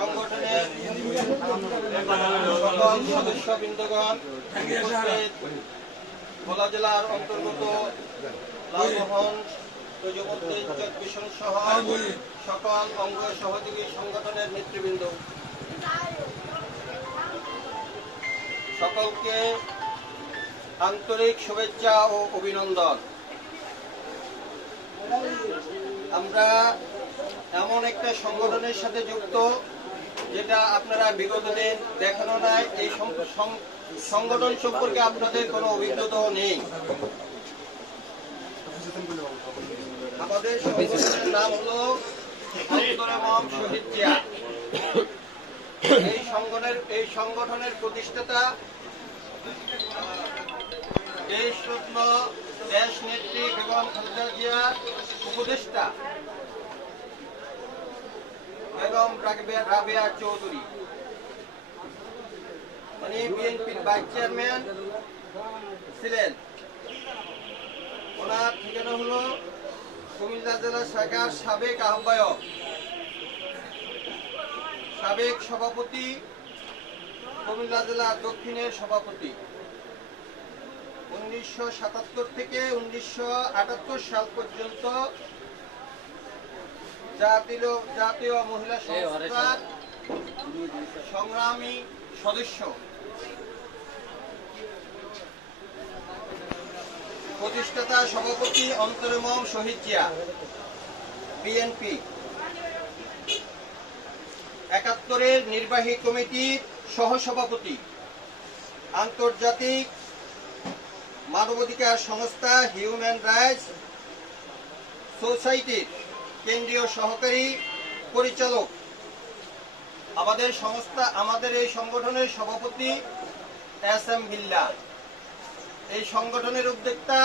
সংগঠনের সকল সদস্যবৃন্দগণ, ভোলা জেলার অন্তর্গত লালমোহন তজুমুদ্দিন ইজ্জত মিশন সহ সকল অঙ্গ সহযোগী সংগঠনের নেতৃবৃন্দ, সকলকে আন্তরিক শুভেচ্ছা ও অভিনন্দন। আমরা এমন একটা সংগঠনের সাথে যুক্ত যেটা আপনারা বিগত দিন দেখানো নাই। এই সংগঠন সম্পর্কে আপনাদের কোনো অভিজ্ঞতাও নেই। আমাদের সংগঠনের নাম হলো অন্তরমম শহীদ জিয়া। এই সংগঠনের প্রতিষ্ঠাতা দেশরত্ন দেশ নেত্রী বেগম খালেদা জিয়ার উপদেষ্টা বেগম রাবেয়া চৌধুরী, উনি বিএনপির ভাইস চেয়ারম্যান ছিলেন। ওনার ঠিকানা হলো কুমিল্লা জেলা শাখার সাবেক আহ্বায়ক, সাবেক সভাপতি, কুমিল্লা জেলা দক্ষিণের সভাপতি। 1977 থেকে 1978 সাল পর্যন্ত জাতীয় মহিলা সংস্থার সংগ্রামী সদস্য, প্রতিষ্ঠাতা সভাপতি অন্তরমম শহীদ জিয়া, বিএনপি। 71-এর নির্বাহী কমিটির সহসভাপতি, আন্তর্জাতিক মানবাধিকার সংস্থা হিউম্যান রাইটস সোসাইটির কেন্দ্রীয় সহকারী পরিচালক। আমাদের এই সংগঠনের সভাপতি SM বিল্লাহ। এই সংগঠনের উদ্যোক্তা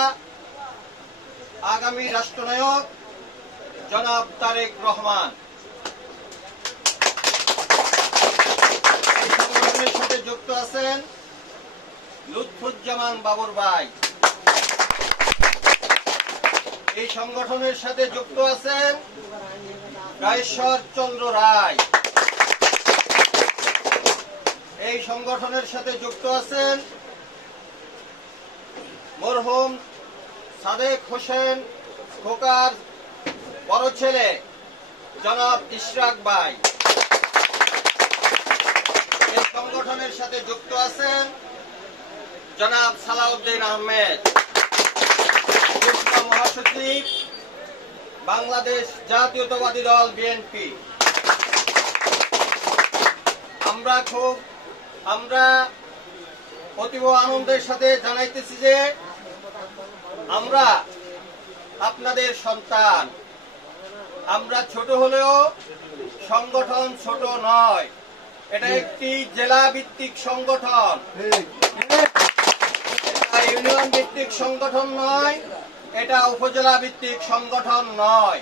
আগামী রাষ্ট্রনায়ক জনাব তারেক রহমান। এই সংগঠনের সাথে যুক্ত আছেন লুৎফুজ্জামান বাবর ভাই। এই সংগঠনের সাথে যুক্ত আছেন গায়েশ্বর চন্দ্র রায়। এই সংগঠনের সাথে যুক্ত আছেন মরহুম সাদেক হোসেন খোকার বড় ছেলে জনাব ইশরাক ভাই। এই সংগঠনের সাথে যুক্ত আছেন জনাব সালাউদ্দিন আহমেদ, যুগ্ম মহাসচিব, বাংলাদেশ জাতীয়তাবাদী দল বিএনপি। আমরা অতীব আনন্দের সাথে জানাইতেছি যে আমরা আপনাদের সন্তান। আমরা ছোট হলেও সংগঠন ছোট নয়, এটা একটি জেলা ভিত্তিক সংগঠন, ইউনিয়ন ভিত্তিক সংগঠন নয়, এটা উপজেলা ভিত্তিক সংগঠন নয়।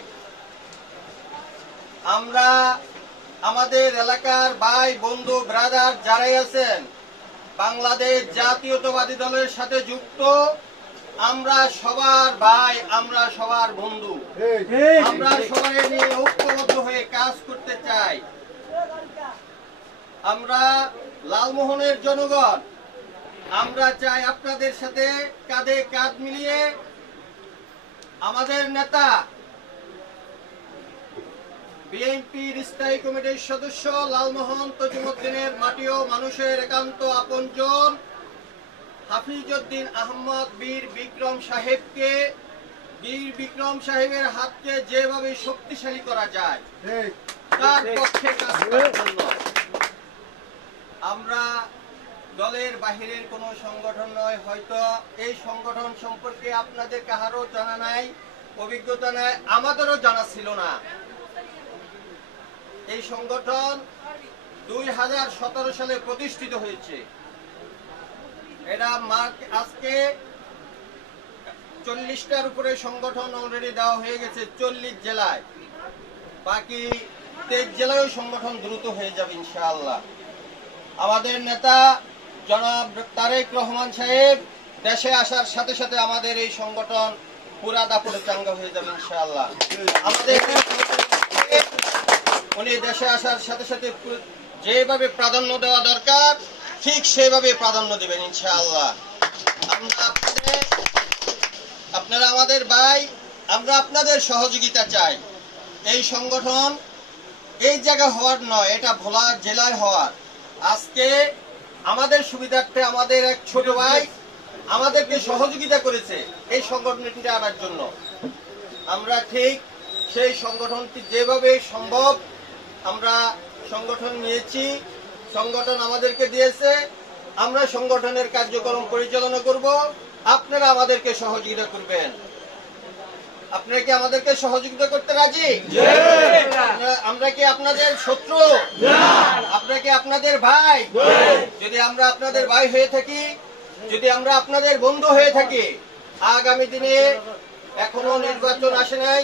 আমরা আমাদের এলাকার ভাই বন্ধু ব্রাদার যারাই আছেন বাংলাদেশ জাতীয়তাবাদী দলের সাথে যুক্ত, আমরা সবার ভাই, আমরা সবার বন্ধু, আমরা সবাই নিয়ে ঐক্যবদ্ধ হয়ে কাজ করতে চাই। আমরা লালমোহনের জনগণ, আমরা চাই আপনাদের সাথে কাঁধে কাঁধ মিলিয়ে আমাদের নেতা বিএনপির স্থায়ী কমিটির সদস্য লালমোহন তজুমুদ্দিনের মাটি ও মানুষের একান্ত আপনজন হাফিজউদ্দিন আহমদ বীর বিক্রম সাহেবের হাতকে যেভাবে শক্তিশালী করা যায় তার পক্ষে কাজ করার জন্য। আমরা দলের বাহিরের কোনো সংগঠন নয়। হয়তো এই সংগঠন সম্পর্কে আপনাদের কারো জানা নাই, অভিজ্ঞতা নাই, আমাদেরও জানা ছিল না। এই সংগঠন 2017 সালে প্রতিষ্ঠিত হয়েছে। এটা আজকে 40টার উপরে সংগঠন অলরেডি দেওয়া হয়ে গেছে 40 জেলায়, বাকি 23 জেলায় সংগঠন দ্রুত হয়ে যাবে ইনশাআল্লাহ। আমাদের নেতা জনাব তারেক রহমান সাহেব দেশে আসার সাথে সাথে আমাদের এই সংগঠন পুরা দাপটে চাঙ্গা হয়ে যাবে ইনশাআল্লাহ। আমাদের উনি দেশে আসার সাথে সাথে যেভাবে প্রাধান্য দেওয়া দরকার ঠিক সেভাবে প্রাধান্য দেবেন ইনশাআল্লাহ। আপনারা আমাদের ভাই, আমরা আপনাদের সহযোগিতা চাই। এই সংগঠন এই জায়গা হওয়ার নয়, এটা ভোলা জেলায় হওয়ার। আজকে আমাদের সুবিধার্থে আমাদের এক ছোট ভাই আমাদেরকে সহযোগিতা করেছে এই সংগঠনটি আনার জন্য। আমরা ঠিক সেই সংগঠনটি যেভাবে সম্ভব আমরা সংগঠন নিয়েছি, সংগঠন আমাদেরকে দিয়েছে, আমরা সংগঠনের কার্যক্রম পরিচালনা করব। আপনারা আমাদেরকে সহযোগিতা করবেন। আপনারা কি আমাদেরকে সহযোগিতা করতে রাজি? আমরা কি আপনাদের শত্রু? আপনারা কি আপনাদের ভাই? যদি আমরা আপনাদের ভাই হয়ে থাকি, যদি আমরা আপনাদের বন্ধু হয়ে থাকি, আগামী দিনে এখনো নির্বাচন আসে নাই,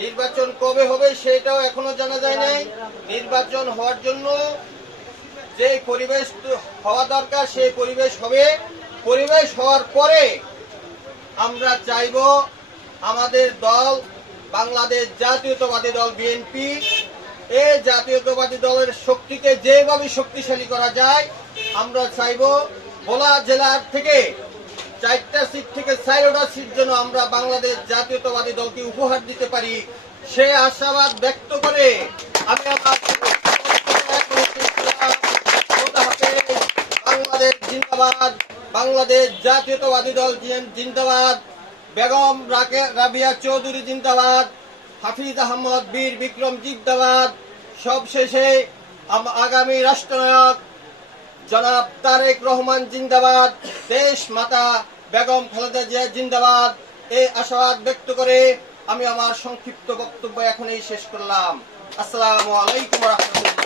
নির্বাচন কবে হবে সেটাও এখনো জানা যায় নাই। নির্বাচন হওয়ার জন্য যে পরিবেশ হওয়া দরকার সেই পরিবেশ হবে। পরিবেশ হওয়ার পরে আমরা চাইব আমাদের দল বাংলাদেশ জাতীয়তাবাদী দল বিএনপি, এই জাতীয়তাবাদী দলের শক্তিকে যেভাবে শক্তিশালী করা যায় আমরা চাইব ভোলা জেলার থেকে 4টা সিট থেকে 4টা সিট যেন আমরা বাংলাদেশ জাতীয়তাবাদী দলকে উপহার দিতে পারি, সে আশাবাদ ব্যক্ত করে আমি আমার বাংলাদেশ জিন্দাবাদ, বাংলাদেশ জাতীয়তাবাদী দল জিন্দাবাদ, বেগম রাবিয়া চৌধুরী জিন্দাবাদ, হাফিজ আহমদ বীর বিক্রম জিন্দাবাদ, সবশেষে আগামী রাষ্ট্রনায়ক জনাব তারেক রহমান জিন্দাবাদ, দেশ মাতা বেগম খালেদা জিয়া জিন্দাবাদ, এই আশাবাদ ব্যক্ত করে আমি আমার সংক্ষিপ্ত বক্তব্য এখনই শেষ করলাম। আসসালামু আলাইকুম ওয়া রাহমাতুল্লাহ।